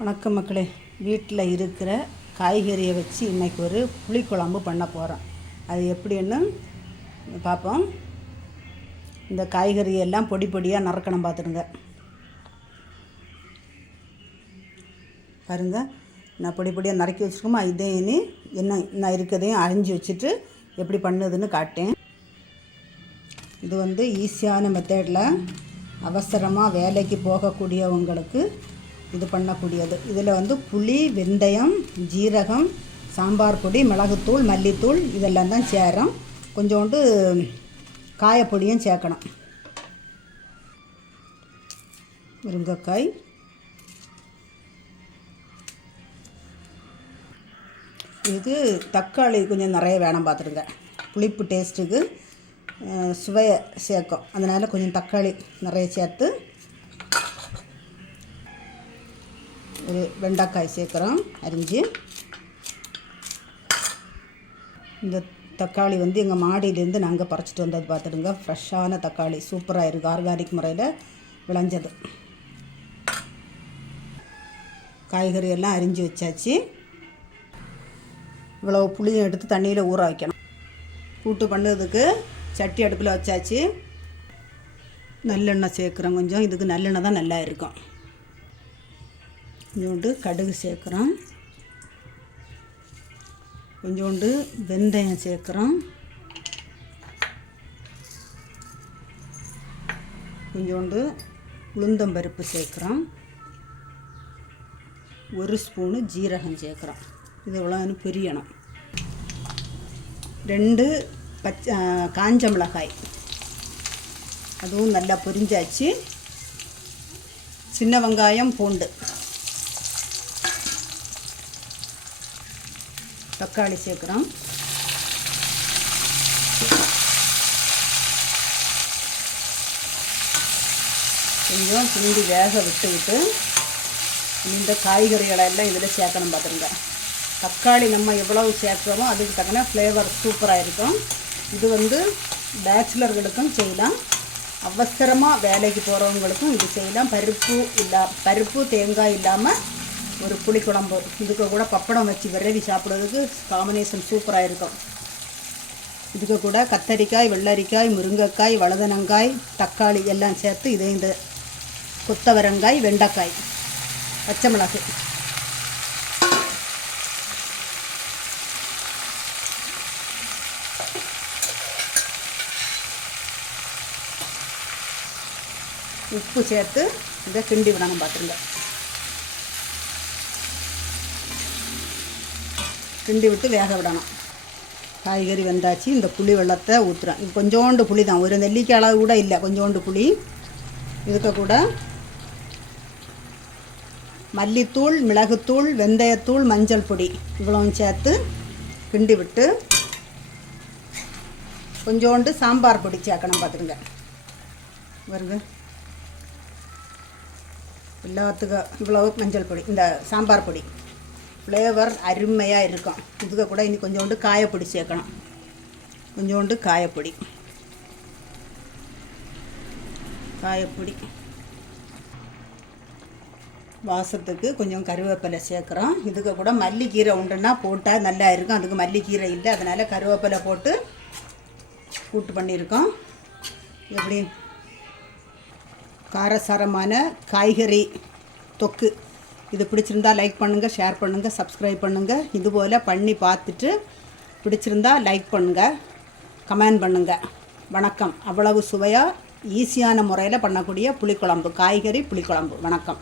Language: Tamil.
வணக்கம் மக்களே. வீட்டில் இருக்கிற காய்கறியை வச்சு இன்றைக்கி ஒரு புளிக்குழம்பு பண்ண போகிறோம் அது எப்படின்னு பார்ப்போம். இந்த காய்கறி எல்லாம் பொடி பொடியாக நறுக்கணும் பார்த்துருங்க பாருங்க நான் பொடி பொடியாக நறுக்கி வச்சுருக்கோமா? இதே இனி என்ன நான் இருக்கிறதையும் அரிஞ்சு வச்சுட்டு எப்படி பண்ணுதுன்னு காட்டேன் இது வந்து ஈஸியான மெத்தடில் அவசரமாக வேலைக்கு போகக்கூடியவங்களுக்கு இது பண்ணக்கூடியது. இதில் வந்து புளி வெந்தயம் ஜீரகம் சாம்பார் பொடி மிளகுத்தூள் மல்லித்தூள் இதெல்லாம் தான் சேரும். கொஞ்சோண்டு காயப்பொடியும் சேர்க்கணும். முருங்கைக்காய். இதுக்கு தக்காளி கொஞ்சம் நிறைய வேணும் பார்த்துருங்க புளிப்பு டேஸ்ட்டுக்கு சுவையை சேர்க்கும். அதனால் கொஞ்சம் தக்காளி நிறைய சேர்த்து ஒரு வெண்டைக்காய் சேர்க்குறோம் அரிஞ்சு. இந்த தக்காளி வந்து எங்கள் மாடியிலேருந்து நாங்கள் பறிச்சிட்டு வந்தது பார்த்துடுங்க. ஃப்ரெஷ்ஷான தக்காளி சூப்பராக இருக்குது ஆர்கானிக் முறையில் விளைஞ்சது. காய்கறி எல்லாம் அரிஞ்சு வச்சாச்சு. இவ்வளோ புளியும் எடுத்து தண்ணியில் ஊற வைக்கணும். கூட்டு பண்ணதுக்கு சட்டி அடுப்பில் வச்சாச்சு. நல்லெண்ணெய் சேர்க்குறோம் கொஞ்சம். இதுக்கு நல்லெண்ணெய் தான் நல்லா இருக்கும். கொஞ்சோண்டு கடுகு சேர்க்குறோம். கொஞ்சோண்டு வெந்தயம் சேர்க்குறோம். கொஞ்சோண்டு உளுந்தம்பருப்பு சேர்க்குறோம். ஒரு ஸ்பூனு ஜீரகம் சேர்க்குறோம். இது இவ்வளோ ரெண்டு பச்சை காஞ்ச மிளகாய். அதுவும் நல்லா பொரிஞ்சாச்சு. சின்ன வெங்காயம் பூண்டு. தக்காளி சேர்க்குறோம். கொஞ்சம் கிண்டி வேக விட்டு விட்டு இந்த காய்கறிகளை எல்லாம் இதில் சேர்க்கணும் பார்த்துருங்க தக்காளி நம்ம எவ்வளவு சேர்க்குறோமோ அதுக்கு தக்கன ஃப்ளேவர் சூப்பராக இருக்கும். இது வந்து பேச்சுலர்களுக்கும் செய்யலாம். அவசரமாக வேலைக்கு போகிறவங்களுக்கும் இது செய்யலாம். பருப்பு இல்லா பருப்பு தேங்காய் இல்லாமல் ஒரு புளிக்குழம்பு இதுக்கு கூட பப்படம் வச்சு விரவி சாப்பிட்றதுக்கு காம்பினேஷன் சூப்பராக இருக்கும். இதுக்கு கூட கத்தரிக்காய் வெள்ளரிக்காய் முருங்கைக்காய் வளதனங்காய் தக்காளி எல்லாம் சேர்த்து இதே இந்த கொத்தவரங்காய் வெண்டைக்காய் பச்சை மிளகு. உப்பு சேர்த்து இதை கிண்டி விடணும் பார்த்துருங்க கிண்டி விட்டு வேக விடணும். காய்கறி வெந்தாச்சு இந்த புளி வெள்ளத்தை ஊற்றுறேன் இது கொஞ்சோண்டு புளி தான். ஒரு நெல்லிக்காய் அளவு கூட இல்லை கொஞ்சோண்டு புளி. இதுக்கு கூட மல்லித்தூள் மிளகுத்தூள் வெந்தயத்தூள் மஞ்சள் பொடி இவ்வளவும் சேர்த்து கிண்டி விட்டு கொஞ்சோண்டு சாம்பார் பொடி சேர்க்கணும் பார்த்துருங்க வருங்க எல்லாத்துக்கும் இவ்வளவு மஞ்சள் பொடி இந்த சாம்பார் பொடி. ஃப்ளேவர் அருமையாக இருக்கும். இதுக்கு கூட இனி கொஞ்சோண்டு காயப்பொடி சேர்க்கணும். கொஞ்சோண்டு காயப்பொடி. காயப்பொடி. வாசத்துக்கு கொஞ்சம் கருவேப்பிலை சேர்க்குறோம். இதுக்கு கூட மல்லிக்கீரை உண்டுன்னா போட்டால் நல்லா இருக்கும். அதுக்கு மல்லிக்கீரை இல்லை. அதனால் கருவேப்பிலை போட்டு கூட்டு பண்ணியிருக்கோம். எப்படி? காரசாரமான காய்கறி தொக்கு. இது பிடிச்சிருந்தா லைக் பண்ணுங்கள் ஷேர் பண்ணுங்கள் சப்ஸ்கிரைப் பண்ணுங்கள் இதுபோல் பண்ணி பார்த்துட்டு பிடிச்சிருந்தா லைக் பண்ணுங்கள் கமெண்ட் பண்ணுங்கள் வணக்கம். அவ்வளவு சுவையாக ஈஸியான முறையில் பண்ணக்கூடிய புளிக்குழம்பு காய்கறி புளிக்குழம்பு. வணக்கம்.